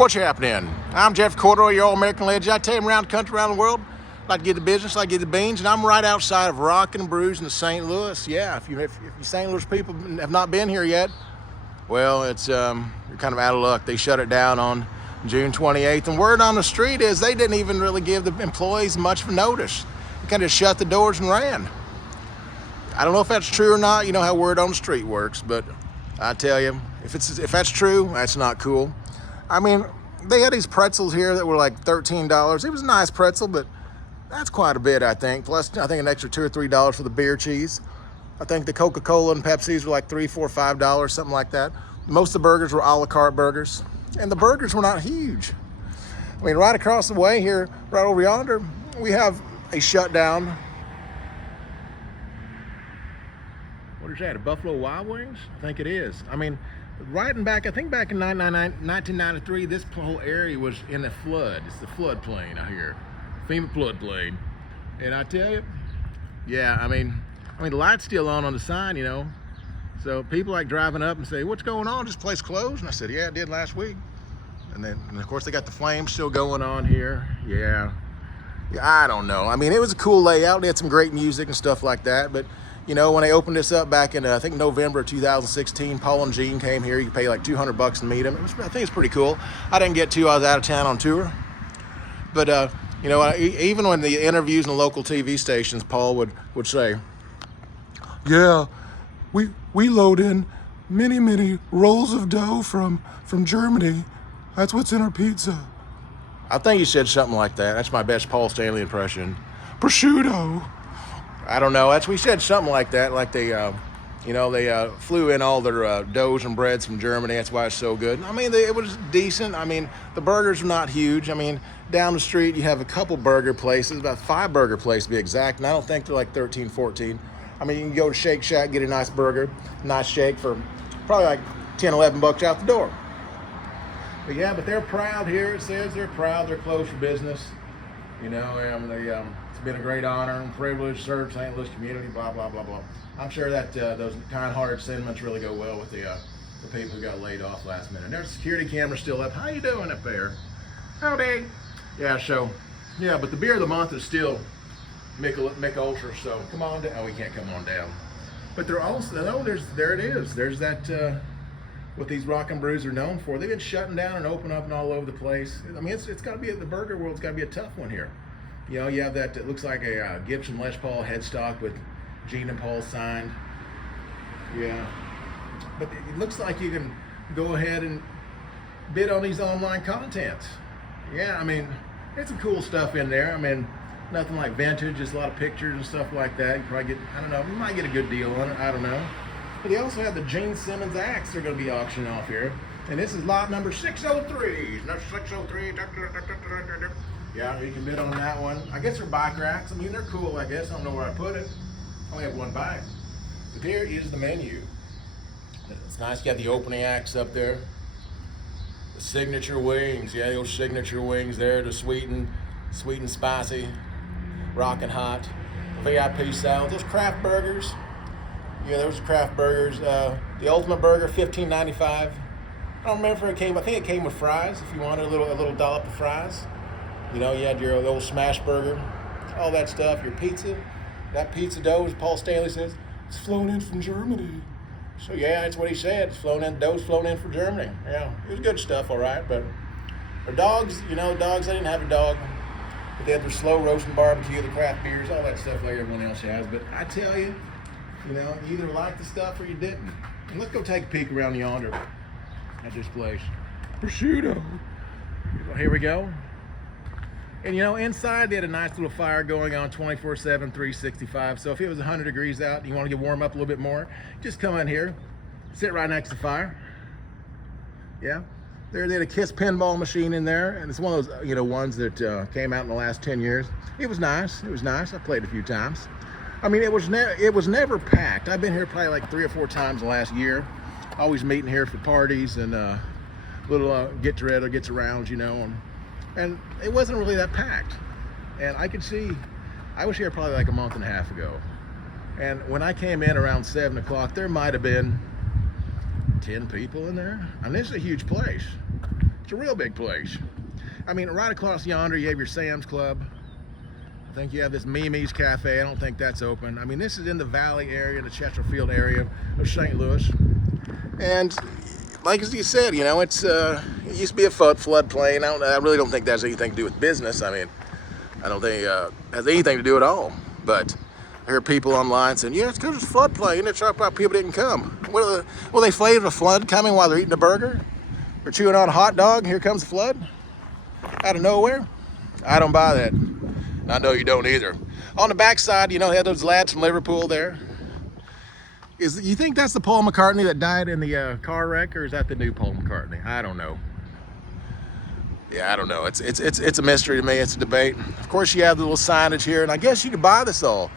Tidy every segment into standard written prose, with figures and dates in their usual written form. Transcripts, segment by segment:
What's happening? I'm Jeff Corduroy, your all-American legend. I tell you, I'm around the country, around the world. I like to get the business, I like to get the beans, and I'm right outside of Rockin' Brews in St. Louis. Yeah, if you St. Louis people have not been here yet, well, it's you're kind of out of luck. They shut it down on June 28th, and word on the street is they didn't even really give the employees much of a notice. They kind of shut the doors and ran. I don't know if that's true or not. You know how word on the street works, but I tell you, if that's true, that's not cool. I mean, they had these pretzels here that were like $13. It was a nice pretzel, but that's quite a bit, I think. Plus, I think an extra $2 or $3 for the beer cheese. I think the Coca-Cola and Pepsis were like $3, $4, $5, something like that. Most of the burgers were a la carte burgers, and the burgers were not huge. I mean, right across the way here, right over yonder, we have a shutdown. What is that, a Buffalo Wild Wings? I think it is. I mean, I think back in 1993, this whole area was in a flood. It's the floodplain out here, FEMA floodplain. And I tell you, yeah, I mean, the light's still on the sign, you know. So people like driving up and say, "What's going on? This place closed?" And I said, "Yeah, it did last week." And of course they got the flames still going on here. Yeah, I don't know. I mean, it was a cool layout. They had some great music and stuff like that, but you know, when they opened this up back in, I think, November of 2016, Paul and Gene came here. You could pay like $200 to meet them. I think it's pretty cool. I didn't get to. I was out of town on tour. But, you know, even when the interviews in the local TV stations, Paul would say, "Yeah, we load in many rolls of dough from Germany. That's what's in our pizza." I think he said something like that. That's my best Paul Stanley impression. Prosciutto. I don't know. We said something like that. Like they, you know, they flew in all their doughs and breads from Germany. That's why it's so good. I mean, it was decent. I mean, the burgers are not huge. I mean, down the street you have a couple burger places, about 5 burger places to be exact, and I don't think they're like 13, 14. I mean, you can go to Shake Shack, get a nice burger, nice shake for probably like 10, 11 bucks out the door. But yeah, but they're proud here. It says they're proud. They're closed for business. You know, it's been a great honor and privilege to serve St. Louis community, blah, blah, blah, blah. I'm sure that those kind-hearted sentiments really go well with the people who got laid off last minute. There's a security camera still up. How you doing up there? Howdy. Yeah, so, yeah, but the beer of the month is still Mick Ultra, so come on down. Oh, we can't come on down. But they're also, there it is. There's that, what these Rockin' Brews are known for. They've been shutting down and opening up and all over the place. I mean, it's got to be, the burger world's got to be a tough one here. You know, you have that, it looks like a Gibson Les Paul headstock with Gene and Paul signed. Yeah. But it looks like you can go ahead and bid on these online contents. Yeah, I mean, there's some cool stuff in there. I mean, nothing like vintage, just a lot of pictures and stuff like that. You probably get, I don't know, you might get a good deal on it, I don't know. But they also have the Gene Simmons axe they're going to be auctioning off here. And this is lot number 603. That's 603. Yeah, you can bid on that one. I guess they're bike racks. I mean, they're cool, I guess. I don't know where I put it. I only have one bike. But here is the menu. It's nice. You got the opening axe up there. The signature wings. Yeah, those signature wings there. The sweet and spicy, rockin' hot. VIP salad. Those craft burgers. Yeah, those are craft burgers. The Ultimate Burger, $15.95. I don't remember if it came. I think it came with fries. If you wanted a little dollop of fries, you know, you had your old smash burger, all that stuff. Your pizza, that pizza dough, as Paul Stanley says, it's flown in from Germany. So yeah, that's what he said. It's flown in. Dough's flown in from Germany. Yeah, it was good stuff, all right. But our dogs, you know, dogs. I didn't have a dog, but they had their slow roasting barbecue, the craft beers, all that stuff like everyone else has. But I tell you. You know, you either liked the stuff or you didn't. And let's go take a peek around yonder at this place. Prosciutto. Here we go. And you know, inside they had a nice little fire going on 24/7, 365. So if it was 100 degrees out and you want to get warm up a little bit more, just come in here, sit right next to the fire. Yeah. They had a Kiss pinball machine in there, and it's one of those, you know, ones that came out in the last 10 years. It was nice. It was nice. I played a few times. I mean, it was never packed. I've been here probably like 3 or 4 times the last year. Always meeting here for parties and little get-together, gets-arounds, you know. And it wasn't really that packed. And I could see, I was here probably like a month and a half ago. And when I came in around 7 o'clock, there might have been 10 people in there. I mean, this is a huge place. It's a real big place. I mean, right across yonder, you have your Sam's Club. I think you have this Mimi's Cafe. I don't think that's open. I mean, this is in the Valley area, the Chesterfield area of St. Louis. And like as you said, you know, it used to be a floodplain. I really don't think that has anything to do with business. I mean, I don't think it has anything to do at all. But I hear people online saying, yeah, it's because it's a floodplain. It's about people didn't come. Will they afraid of a flood coming while they're eating a burger? Or chewing on a hot dog? Here comes the flood? Out of nowhere? I don't buy that. I know you don't either. On the backside, you know, they had those lads from Liverpool there. You think that's the Paul McCartney that died in the car wreck, or is that the new Paul McCartney? I don't know. Yeah, I don't know. It's a mystery to me. It's a debate. Of course, you have the little signage here, and I guess you could buy this all.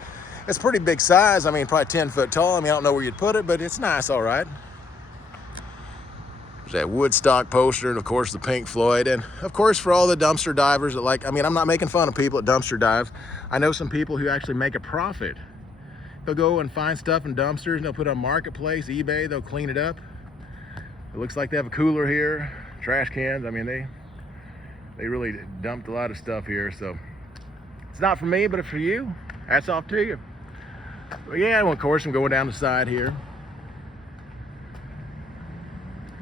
It's pretty big size. I mean, probably 10 foot tall. I mean, I don't know where you'd put it, but it's nice, all right. There's that Woodstock poster, and of course the Pink Floyd, and of course for all the dumpster divers that like, I mean, I'm not making fun of people at dumpster dives. I know some people who actually make a profit. They'll go and find stuff in dumpsters, and they'll put it on Marketplace, eBay, they'll clean it up. It looks like they have a cooler here, trash cans. I mean, they really dumped a lot of stuff here, so it's not for me, but it's for you. Hats off to you. But yeah, well, of course I'm going down the side here.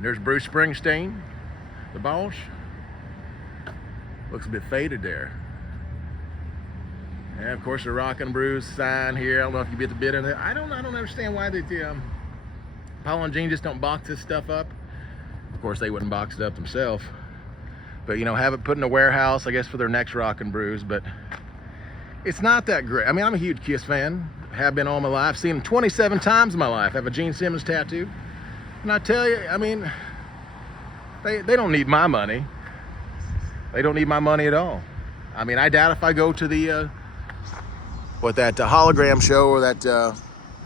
There's Bruce Springsteen, the boss. Looks a bit faded there. And of course the Rockin' Brews sign here. I don't know if you get the bit in it. I don't understand why Paul and Gene just don't box this stuff up. Of course they wouldn't box it up themselves. But you know, have it put in a warehouse, I guess, for their next Rockin' Brews. But it's not that great. I mean, I'm a huge Kiss fan. Have been all my life. Seen them 27 times in my life. I have a Gene Simmons tattoo. And I tell you, I mean, they don't need my money. They don't need my money at all. I mean, I doubt if I go to the, that hologram show or that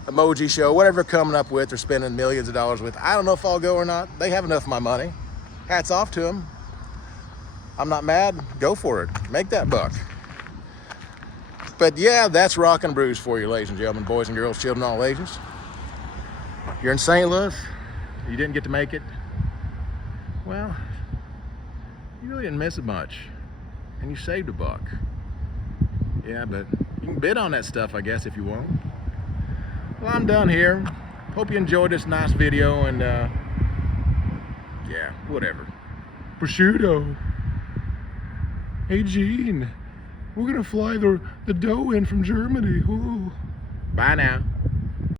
emoji show, whatever they're coming up with, they're spending millions of dollars with. I don't know if I'll go or not. They have enough of my money. Hats off to them. I'm not mad. Go for it. Make that buck. But yeah, that's Rockin' Brews for you, ladies and gentlemen, boys and girls, children, all ages. You're in St. Louis. You didn't get to make it. Well, you really didn't miss it much, and you saved a buck. Yeah, but you can bid on that stuff, I guess, if you want. Well, I'm done here. Hope you enjoyed this nice video, and yeah, whatever. Prosciutto. Hey, Gene, we're gonna fly the dough in from Germany. Ooh. Bye now.